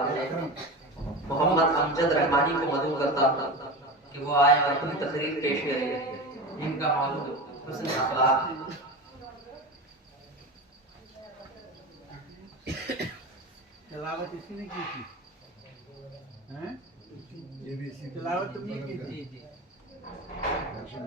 سامنے محمد امجد رحمانی کو مدعو کرتا ہوں کہ وہ آئے اور اپنی تقریر پیش کریں. ان کا موضوع حسن اخلاق. تلاوت اسی نے کی تھی. تلاوت تم نے کی تھی. اچھا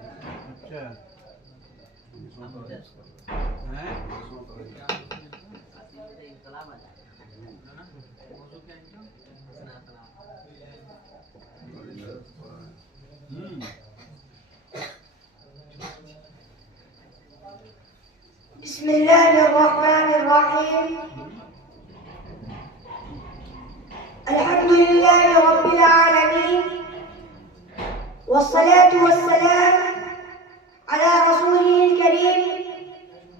بسم الله الرحمن الرحيم. الحمد لله رب العالمين والصلاة والسلام على رسوله الكريم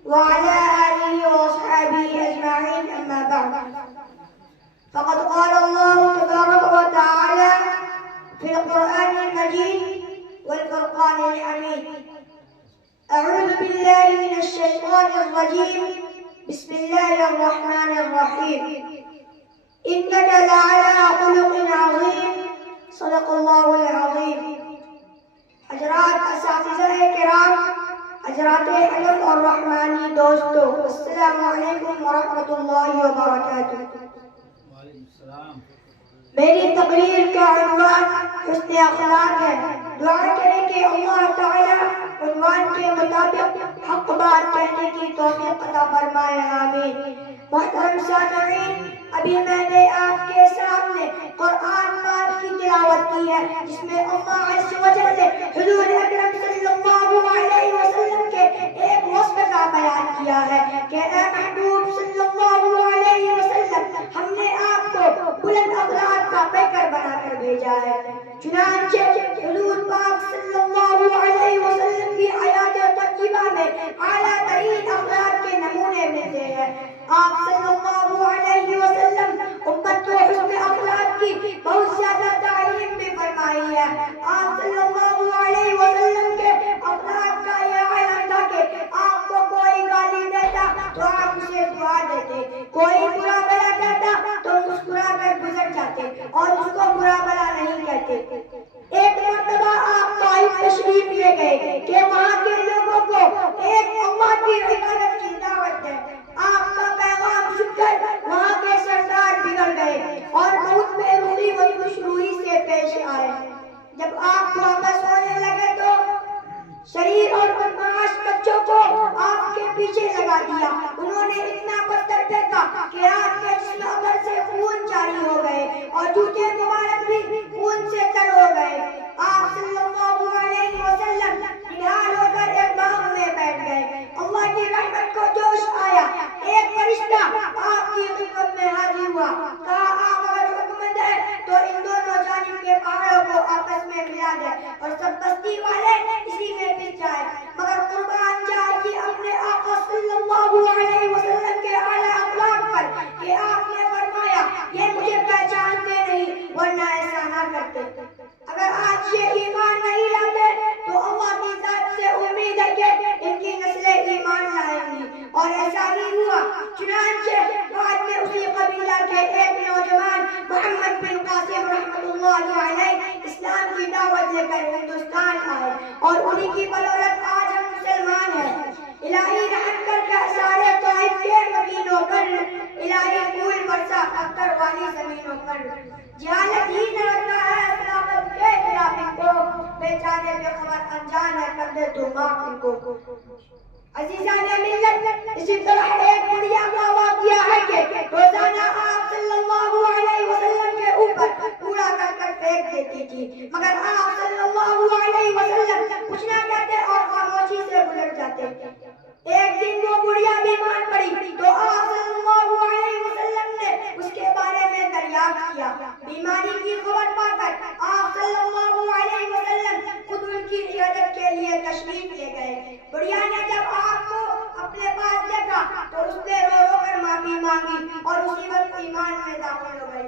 وعلى آله وأصحابه أجمعين. أما بعد، فقد قال الله تبارك وتعالى في القرآن المجيد والفرقان الحميد: أعوذ بالله من الشيطان الرجيم. بسم الله الرحمن الرحيم. إنك لعلى خلق عظيم. صدق الله العظيم. حضرات اساتذہ کرام، حضرات علم اور رحمانی دوستو، السلام علیکم ورحمۃ اللہ وبرکاتہ. میری تقریر کا عنوان حسن اخلاق ہے. دعا کریں کہ اللہ تعالی عنوان کے مطابق حق بات کہنے کی توفیق عطا فرمائے. آمین. محترم سامعین، ابھی میں نے آپ کے سامنے قرآن پاک کی تلاوت کی ہے، جس میں اللہ عز و جل نے حضور اکرم صلی اللہ علیہ وسلم کے ایک وصف کا بیان کیا ہے کہ اے محبوب صلی اللہ علیہ وسلم، ہم نے آپ کو بلند اخلاق کا پیکر بنا کر بھیجا ہے. چنانچہ حضور پاک صلی اللہ علیہ وسلم کی حیات طیبہ میں اعلیٰ ترین اخلاق کے نمونے ملتے ہیں. آپ صلی اللہ علیہ وسلم امت کو حسن اخلاق کی بہت زیادہ تعلیم بھی فرمائی ہے. آپ صلی اللہ علیہ وسلم کے اخلاق کا یہ عالم تھا کہ آپ کو کوئی گالی دیتا تو آپ اسے دعا دیتے، کوئی برا بلا کہتا تو مسکرا کر گزر جاتے اور اس کو برا بلا نہیں کہتے. ایک مرتبہ آپ طائف تشریف لے گئے کہ وہاں کے لوگوں کو ایک اللہ کی عبادت کی دعوت ہے. آپ کا پیغام سن کر وہاں کے سردار بگڑ گئے اور بہت بے رخی و خوشروئی سے پیش آئے. جب آپ واپس ہونے لگے تو شریر اور بدمعاش بچوں کو آپ کے پیچھے لگا دیا. انہوں نے اتنا پتھر پھینکا کہ آپ کے جسم اندر سے خون جاری ہو گئے اور جوتے مبارک بھی خون سے تر ہو گئے. آپ صلی اللہ علیہ وسلم نڈال ہو کر ایک باغ میں بیٹھ گئے. اللہ کی رحمت کو جوش آیا. ایک فرشتہ آپ کی خدمت میں حاضر ہوا. کہا آپ اگر حکم دیں تو ان دونوں جانب کے پہاڑوں کو آپس میں ملا دیں اور سب بستی والے اسی میں پس جائے. مگر قربان جائیے اپنے آقا صلی اللہ علیہ وسلم کے اعلیٰ اخلاق پر کہ آپ نے فرمایا یہ مجھے پہچانتے نہیں ورنہ ایسا نہ کرتے. اگر آج یہ ایمان نہیں لاتے تو اللہ کی ذات سے امید ہے کہ ان کی نسلیں ایمان لائیں گی، اور ایسا ہی ہوا. چنانچہ بعد میں اسی قبیلہ کے ایک نوجوان محمد بن قاسم رحمۃ اللہ علیہ اسلام کی دعوت لے کر ہندوستان آئے اور انہی کی بدولت آج ہم مسلمان ہیں. الہی رحم کر کے سارے طائف کے مدینوں پر، الہی پھول برسا اختر والی زمینوں پر. جہالت ہی نہ رکھتا ہے سلامت کے خلاف ان کو، بیچارے بے خبر انجان ہے کر دے تو معاف ان کو. عزیزان ملت، اسی طرح ایک بڑیا کا واقعہ ہے کہ روزانہ آپ صلی اللہ علیہ وسلم کے اوپر کوڑا کر کر پھینک دیتی تھی، مگر آپ صلی اللہ علیہ وسلم کچھ نہ کہتے اور خاموشی سے گزر جاتے. ایک دن وہ بڑیا بیمار پڑی تو آپ صلی اللہ علیہ وسلم نے اس کے بارے میں دریافت کیا. بیماری کی خبر پا کر آپ صلی اللہ علیہ وسلم خود ان کی عیادت کے لیے تشریف لے گئے. بڑیا نے جب آپ کو اپنے پاس دیکھا تو اس نے رو رو کر معافی مانگی اور اسی وقت ایمان میں داخل ہو گئی.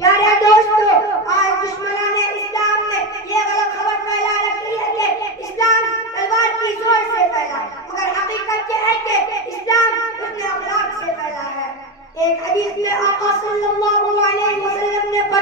پیارے دوستو، آج دشمنان اسلام نے یہ غلط خبر پھیلا رکھی ہے کہ اسلام تلوار کی زور سے پھیلا، مگر حقیقت یہ ہے کہ اسلام حسن اخلاق سے پھیلا ہے. ایک حدیث میں آقا صلی اللہ